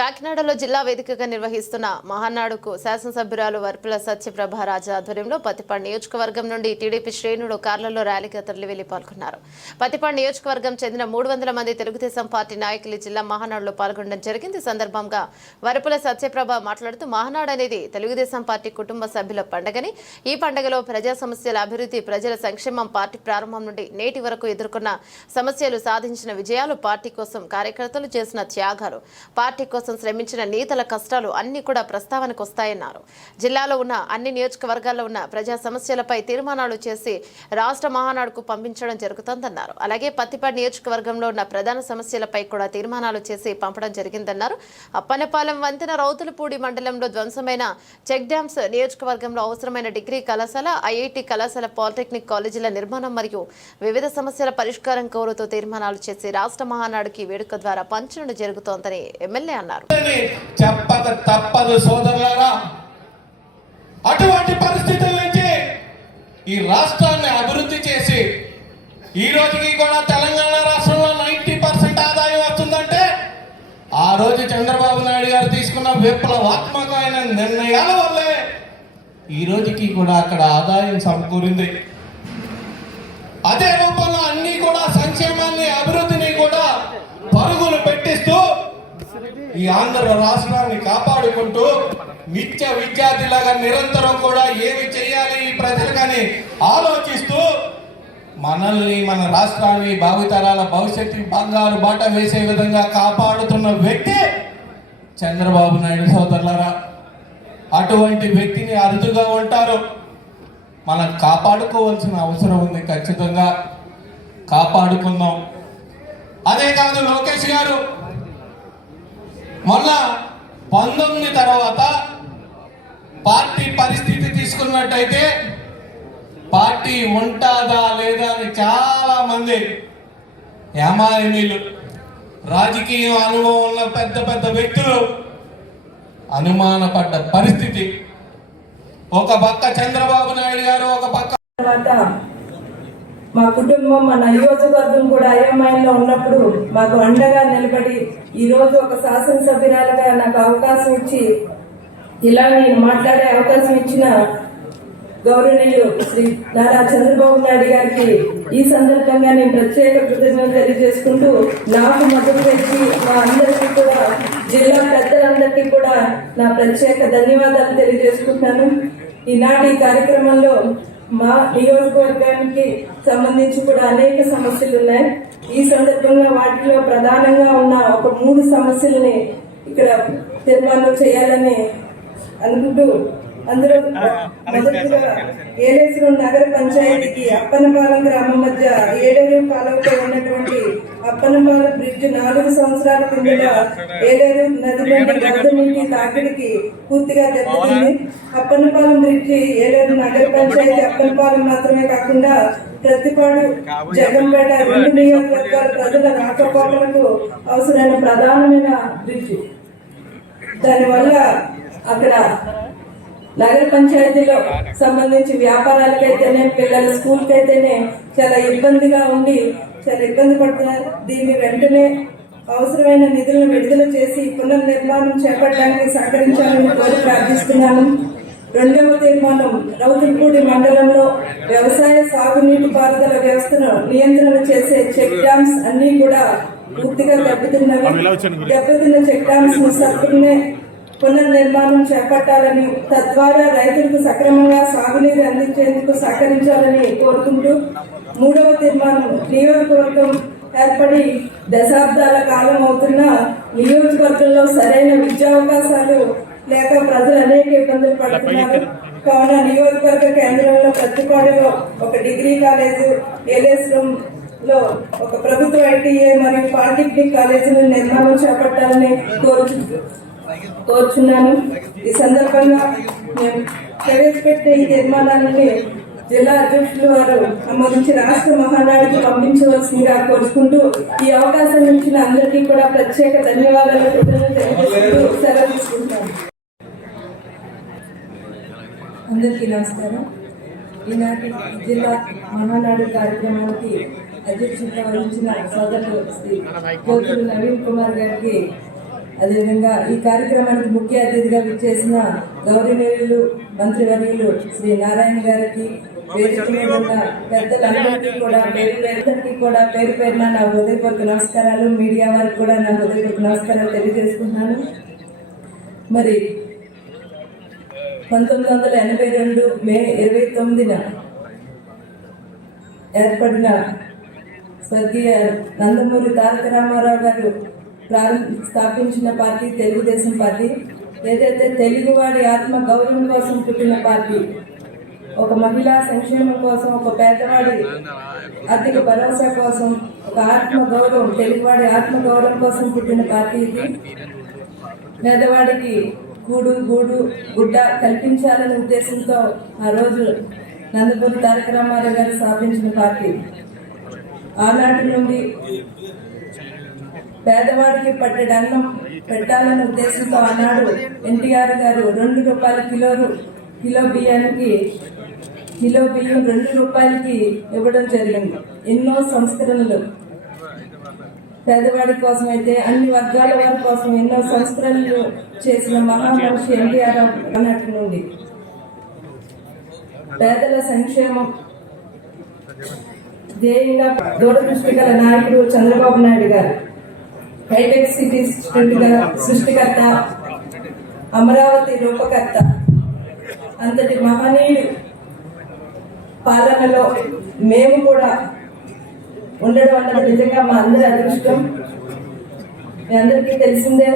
కాకినాడలో జిల్లా వేదికగా నిర్వహిస్తున్న మహానాడుకు శాసనసభ్యురాలు వర్పుల సత్యప్రభ రాజా ఆధ్వర్యంలో పత్తిపాడు నియోజకవర్గం నుండి టీడీపీ శ్రేణులు కార్లలో ర్యాలీగా తరలివెళ్లి పాల్గొన్నారు. పత్తిపాడు నియోజకవర్గం చెందిన 300 మంది తెలుగుదేశం పార్టీ నాయకులు జిల్లా మహానాడులో పాల్గొనడం జరిగింది. సందర్భంగా వర్పుల సత్యప్రభ మాట్లాడుతూ మహానాడు అనేది తెలుగుదేశం పార్టీ కుటుంబ సభ్యుల పండుగని, ఈ పండుగలో ప్రజా సమస్యల అభివృద్ధి, ప్రజల సంక్షేమం, పార్టీ ప్రారంభం నుండి నేటి వరకు ఎదుర్కొన్న సమస్యలు, సాధించిన విజయాలు, పార్టీ కోసం కార్యకర్తలు చేసిన త్యాగాలు, పార్టీ కోసం శ్రమించిన నేతల కష్టాలు అన్ని కూడా ప్రస్తావనకు వస్తాయన్నారు. జిల్లాలో ఉన్న అన్ని నియోజకవర్గాల్లో ఉన్న ప్రజా సమస్యలపై తీర్మానాలు చేసి రాష్ట్ర మహానాడుకు పంపించడం జరుగుతుందన్నారు. అలాగే పత్తిపాడు నియోజకవర్గంలో ఉన్న ప్రధాన సమస్యలపై కూడా తీర్మానాలు చేసి పంపడం జరిగిందన్నారు. అప్పనపాలెం వంతెన, రౌతులపూడి మండలంలో ధ్వంసమైన చెక్ డ్యామ్స్, నియోజకవర్గంలో అవసరమైన డిగ్రీ కళాశాల, ఐఐటి కళాశాల, పాలిటెక్నిక్ కాలేజీల నిర్మాణం మరియు వివిధ సమస్యల పరిష్కారం కోరుతూ తీర్మానాలు చేసి రాష్ట్ర మహానాడుకి వేడుక ద్వారా పంచడం జరుగుతోందని ఎమ్మెల్యే అన్నారు. చెప్పక తప్పదు సోదరులారా. అటువంటి పరిస్థితుల నుంచి ఈ రాష్ట్రాన్ని అభివృద్ధి చేసి ఈ రోజుకి కూడా తెలంగాణ రాష్ట్రంలో 90% ఆదాయం వస్తుందంటే ఆ రోజు చంద్రబాబు నాయుడు గారు తీసుకున్న విప్లవాత్మకమైన నిర్ణయాల వల్లే ఈ రోజుకి కూడా అక్కడ ఆదాయం సమకూరింది. అదే రూపంలో అన్ని కూడా సంక్షేమాన్ని, అభివృద్ధిని కూడా పరుగులు పెట్టిస్తూ ఈ ఆంధ్ర రాష్ట్రాన్ని కాపాడుకుంటూ నిత్య విద్యార్థిలాగా నిరంతరం కూడా ఏమి చేయాలి ఈ ప్రజలకని ఆలోచిస్తూ మనల్ని, మన రాష్ట్రాన్ని, భావితరాల భవిష్యత్తు బంగారు బాట వేసే విధంగా కాపాడుతున్న వ్యక్తి చంద్రబాబు నాయుడు సోదరులారా. అటువంటి వ్యక్తిని అరుదుగా ఉంటారు. మనం కాపాడుకోవాల్సిన అవసరం ఉంది. ఖచ్చితంగా కాపాడుకుందాం. అదే కాదు, లోకేష్ గారు మొన్న 19 తర్వాత పార్టీ పరిస్థితి తీసుకున్నట్టయితే పార్టీ ఉంటుందా లేదా అని చాలా మంది యామాయిమీలు, రాజకీయ అనుభవం ఉన్న పెద్ద పెద్ద వ్యక్తులు అనుమానపడ్డ పరిస్థితి. ఒక పక్క చంద్రబాబు నాయుడు గారు, ఒక పక్క మా కుటుంబం, మన నియోజకవర్గం కూడా అయోమయంలో ఉన్నప్పుడు మాకు అండగా నిలబడి ఈ రోజు ఒక శాసనసభ్యురాలుగా నాకు అవకాశం ఇచ్చి ఇలా నేను మాట్లాడే అవకాశం ఇచ్చిన గౌరవనీయులు శ్రీ నారా చంద్రబాబు నాయుడు గారికి ఈ సందర్భంగా నేను ప్రత్యేక కృతజ్ఞతలు తెలియజేసుకుంటూ, నాకు మద్దతు ఇచ్చి మా అందరికీ కూడా, జిల్లా పెద్దలందరికీ కూడా నా ప్రత్యేక ధన్యవాదాలు తెలియజేసుకుంటున్నాను. ఈనాటి కార్యక్రమంలో మా నియోజకవర్గానికి సంబంధించి కూడా అనేక సమస్యలు ఉన్నాయి. ఈ సందర్భంగా వాటిలో ప్రధానంగా ఉన్న ఒక 3 సమస్యలని ఇక్కడ తీర్మానం చేయాలని అనుకుంటూ, అందులో మొదటిగా ఏలేశ్వరం నగర పంచాయతీకి అప్పనపాలెం గ్రామం మధ్య ఏలేరు కాలువపై ఉన్నటువంటి అప్పనపాలెం బ్రిడ్జ్ 4 సంవత్సరాల కిందట ఏలేరు నది నుండి వరద నీటి తాకిడికి పూర్తిగా దెబ్బతింది. అప్పనపాలెం బ్రిడ్జి ఏలేరు నగర పంచాయతీ అప్పనపాలెం మాత్రమే కాకుండా ప్రతిపాడు, జగంపేట 2 నియోజకవర్గాల ప్రజల రాకపోకలకు అవసరమైన ప్రధానమైన బ్రిడ్జి. దానివల్ల అక్కడ నగర పంచాయతీలో సంబంధించి వ్యాపారాలకైతేనే, పిల్లల స్కూల్కి అయితేనే చాలా ఇబ్బందిగా ఉండి చాలా ఇబ్బంది పడుతున్నారు. దీన్ని వెంటనే అవసరమైన నిధులను విడుదల చేసి పునర్నిర్మాణం చేపట్టడానికి సహకరించాలని కోరి ప్రార్థిస్తున్నాను. 2వ తీర్మానం, రౌతులపూడి మండలంలో వ్యవసాయ సాగునీటి పారుదల వ్యవస్థను నియంత్రణ చేసే చెక్ డ్యామ్స్ అన్ని కూడా పూర్తిగా దెబ్బతిన్న చెక్ డ్యామ్స్ ను సత్వరమే పునర్నిర్మాణం చేపట్టాలని, తద్వారా రైతులకు సక్రమంగా సాగునీరు అందించేందుకు సహకరించాలని కోరుకుంటూ, 3వ తీర్మానం, నియోజకవర్గం ఏర్పడి దశాబ్దాల కాలం అవుతున్న నియోజకవర్గంలో సరైన విద్యావకాశాలు లేక ప్రజలు అనేక ఇబ్బందులు పడుతున్నారు. కావున నియోజకవర్గ కేంద్రంలో ప్రతిపాడులో ఒక డిగ్రీ కాలేజు, ఏలేశ్వరంలో ఒక ప్రభుత్వ ఐటీఐ మరియు పాలిటెక్నిక్ కాలేజీల నిర్మాణం చేపట్టాలని కోరుచున్నాను. ఈ సందర్భంగా మేము ప్రవేశపెట్టే ఈ తీర్మానాన్ని జిల్లా అధ్యక్షులు వారు ఆమోదించి రాష్ట్ర మహానాడుకి పంపించవలసిందిగా కోరుకుంటూ, ఈ అవకాశం ఇచ్చిన అందరికీ కూడా ప్రత్యేక ధన్యవాదాలు తెలియజేస్తూ సెలవు తీసుకుంటాను. అందరికీ నమస్కారం. ఈనాటి జిల్లా మహానాడు కార్యక్రమానికి అధ్యక్షత వహించిన సోదరులు శ్రీ కోతులు నవీన్ కుమార్ గారికి అదేవిధంగా ఈ కార్యక్రమానికి ముఖ్య అతిథిగా విచ్చేసిన గౌరవనీయులు మంత్రివర్యులు శ్రీ నారాయణ గారికి, వేదిక మీద ఉన్న పెద్దలందరికీ కూడా పేరు పేరున నా హృదయపూర్వక నమస్కారాలు. మీడియా వారికి కూడా నా హృదయపూర్వక నమస్కారాలు తెలియజేసుకుంటున్నాను. మరి 1982 మే 29న ఏర్పడిన స్వర్గీయ నందమూరి తారక రామారావు గారు స్థాపించిన పార్టీ తెలుగుదేశం పార్టీ. ఏదైతే తెలుగువాడి ఆత్మ గౌరవం కోసం పుట్టిన పార్టీ, ఒక మహిళా సంక్షేమం కోసం, ఒక పేదవాడి ఆర్థిక భరోసా కోసం, ఒక ఆత్మ గౌరవం, తెలుగువాడి ఆత్మ గౌరవం కోసం పుట్టిన పార్టీ ఇది. పేదవాడికి కూడు గూడు గుడ్డ కల్పించాలనే ఉద్దేశంతో ఆ రోజు నందమూరి తారక రామారావు గారు స్థాపించిన పార్టీ. ఆనాటి నుండి పేదవాడికి పట్టెడు అన్నం పెట్టాలనే ఉద్దేశంతో ఆనాడు ఎన్టీఆర్ గారు 2 రూపాయల కిలో బియ్యానికి కిలో బియ్యం 2 రూపాయలకి ఇవ్వడం జరిగింది. ఎన్నో సంస్కరణలు పేదవాడి కోసం అయితే అన్ని వర్గాల వారి కోసం ఎన్నో సంస్కరణలు చేసిన మహామనిషి ఎన్టీఆర్ అన్నట్టు నుండి పేదల సంక్షేమం ధ్యేయంగా దూరదృష్టి గల నాయకుడు చంద్రబాబు నాయుడు గారు, హైటెక్ సిటీ సృష్టికర్త, అమరావతి రూపకర్త, అంతటి మహనీయుడు పాలనలో మేము కూడా ఉండడం అన్నది నిజంగా మా అందరి అదృష్టం. మీ అందరికీ తెలిసిందే.